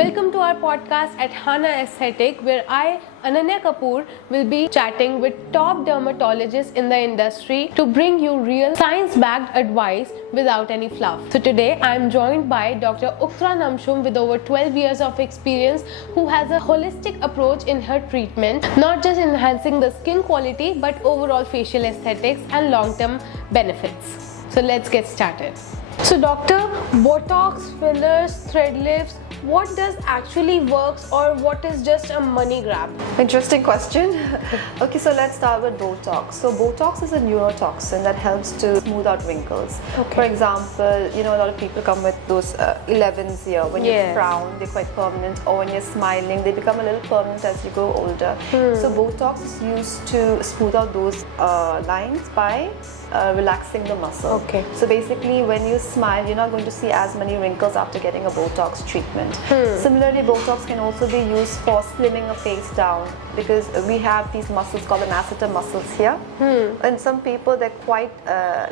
Welcome to our podcast at Hana Aesthetics, where I, Ananya Kapoor, will be chatting with top dermatologists in the industry to bring you real science-backed advice without any fluff. So today I am joined by Dr. Uktra Namshum with over 12 years of experience, who has a holistic approach in her treatment, not just enhancing the skin quality but overall facial aesthetics and long-term benefits. So let's get started. So doctor, Botox, fillers, thread lifts, what does actually works or what is just a money grab? Interesting question. Okay, so let's start with Botox. So Botox is a neurotoxin that helps to smooth out wrinkles. Okay. For example, a lot of people come with those 11s here. When you frown, they're quite permanent, or when you're smiling, they become a little permanent as you grow older. So Botox is used to smooth out those lines by relaxing the muscle. Okay. So basically, when you smile, you're not going to see as many wrinkles after getting a Botox treatment. Similarly, Botox can also be used for slimming a face down, because we have these muscles called the masseter muscles here. And some people, they're quite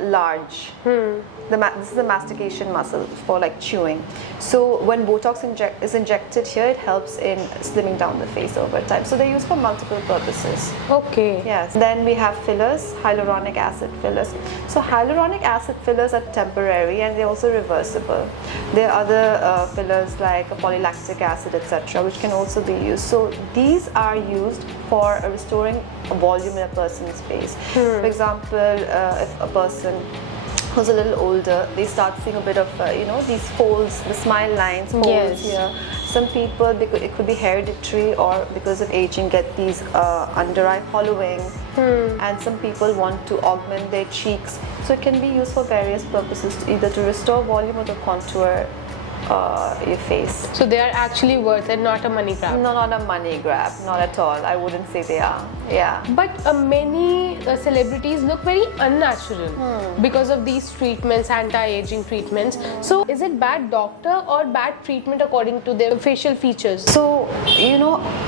large. This is a mastication muscle for like chewing. So when Botox is injected here, it helps in slimming down the face over time. So they're used for multiple purposes. Okay. Yes. Then we have fillers, hyaluronic acid fillers. So hyaluronic acid fillers are temporary and they're also reversible. There are other fillers like polylactic acid, etc., which can also be used. So these are used for restoring volume in a person's face. For example, if a person who's a little older, they start seeing a bit of these folds, the smile lines, folds here. Some people, because it could be hereditary or because of aging, get these under eye hollowing, and some people want to augment their cheeks. So it can be used for various purposes, either to restore volume or to contour your face. So they are actually worth it, not a money grab? No, not a money grab, not at all. I wouldn't say they are. Yeah. But many celebrities look very unnatural because of these treatments, anti-aging treatments. So is it bad doctor or bad treatment according to their facial features? So,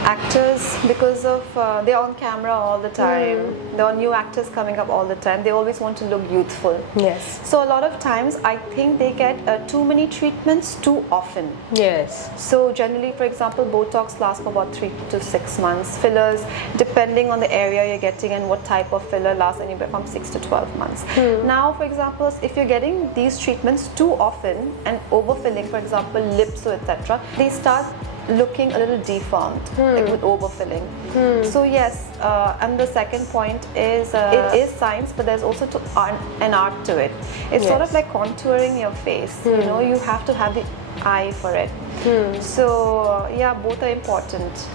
actors, because of they're on camera all the time, there are new actors coming up all the time, they always want to look youthful. Yes. So a lot of times I think they get too many treatments too often. Yes. So generally, for example, Botox lasts for about 3 to 6 months. Fillers, depending on the area you're getting and what type of filler, lasts anywhere from 6 to 12 months. Now, for example, if you're getting these treatments too often and overfilling, for example, lips or etc., they start looking a little deformed, like with overfilling. So yes, and the second point is it is science, but there's also an art to it. It's sort of like contouring your face. You have to have the eye for it. So yeah, both are important.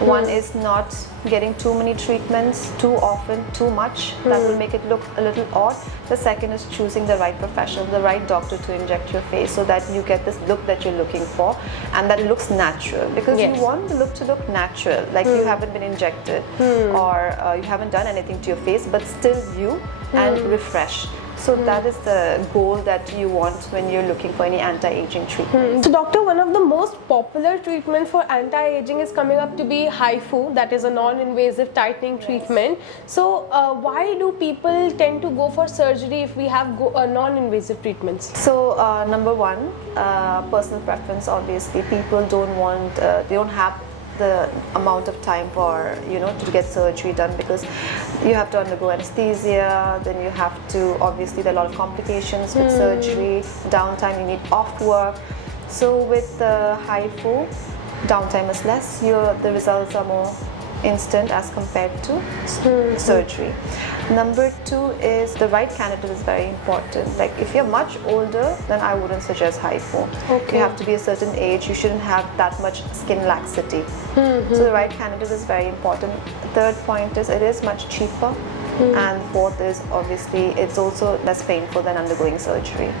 One is not getting too many treatments too often, too much. That will make it look a little odd. The second is choosing the right professional, the right doctor to inject your face, so that you get this look that you're looking for and that it looks natural. Because you want the look to look natural, like you haven't been injected or you haven't done anything to your face, but still you and refresh. So that is the goal that you want when you're looking for any anti-aging treatment. So doctor, one of the most popular treatment for anti-aging is coming up to be HiFu, that is a non-invasive tightening treatment. So why do people tend to go for surgery if we have non-invasive treatments? So number one, personal preference. Obviously, people don't want, they don't have the amount of time for to get surgery done, because you have to undergo anesthesia, then you have to, obviously there are a lot of complications with surgery, downtime, you need off work. So with the HiFu, downtime is less, the results are more instant as compared to surgery. Number two is the right candidate is very important. Like if you're much older, then I wouldn't suggest HiFu. You have to be a certain age, you shouldn't have that much skin laxity. So the right candidate is very important. Third point is it is much cheaper. And fourth is obviously it's also less painful than undergoing surgery.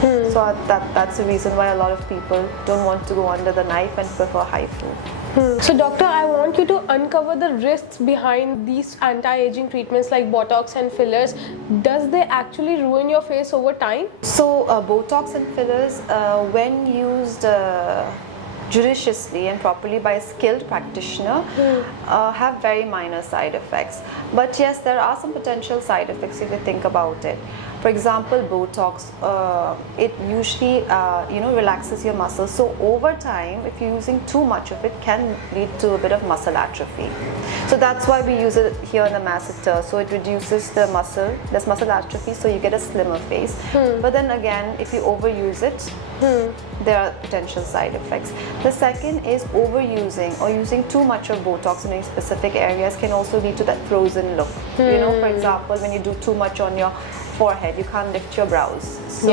So that's the reason why a lot of people don't want to go under the knife and prefer HiFu. So doctor, I want you to uncover the risks behind these anti-aging treatments like Botox and fillers. Does they actually ruin your face over time? So Botox and fillers, when used judiciously and properly by a skilled practitioner, have very minor side effects. But yes, there are some potential side effects if you think about it. For example, Botox, it usually relaxes your muscles. So over time, if you're using too much of it, can lead to a bit of muscle atrophy. So that's why we use it here in the masseter. So it reduces the muscle, there's muscle atrophy, so you get a slimmer face. But then again, if you overuse it, there are potential side effects. The second is overusing or using too much of Botox in any specific areas can also lead to that frozen look. You know, for example, when you do too much on your forehead, you can't lift your brows. So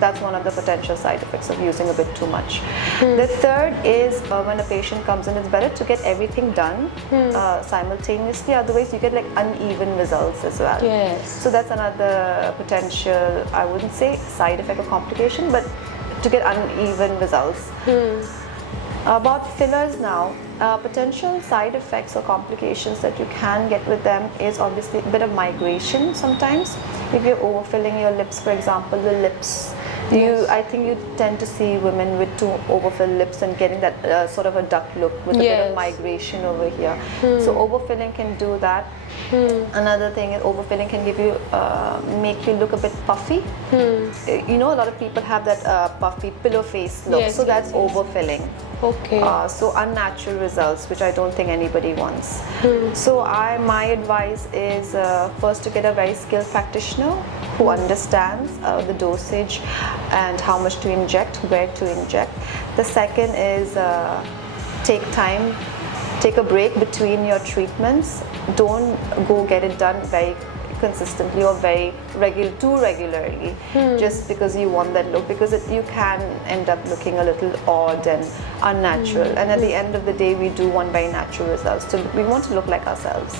that's one of the potential side effects of using a bit too much. The third is when a patient comes in, it's better to get everything done simultaneously, otherwise you get like uneven results as well. So that's another potential, I wouldn't say side effect or complication, but to get uneven results. About fillers now, potential side effects or complications that you can get with them is obviously a bit of migration sometimes. If you're overfilling your lips, for example, the lips, I think you tend to see women with too overfilled lips and getting that sort of a duck look with a bit of migration over here. So overfilling can do that. Another thing is overfilling can give you, make you look a bit puffy. You know, a lot of people have that puffy pillow face look, so that's overfilling. So unnatural results, which I don't think anybody wants. So my advice is first to get a very skilled practitioner who understands the dosage and how much to inject, where to inject. The second is take time, take a break between your treatments. Don't go get it done very consistently or too regularly just because you want that look, because you can end up looking a little odd and unnatural, and at the end of the day we do want very natural results. So we want to look like ourselves.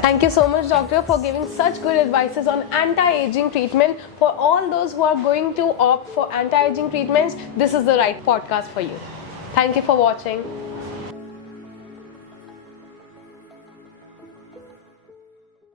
Thank you so much, doctor, for giving such good advices on anti-aging treatment. For all those who are going to opt for anti-aging treatments, this is the right podcast for you. Thank you for watching.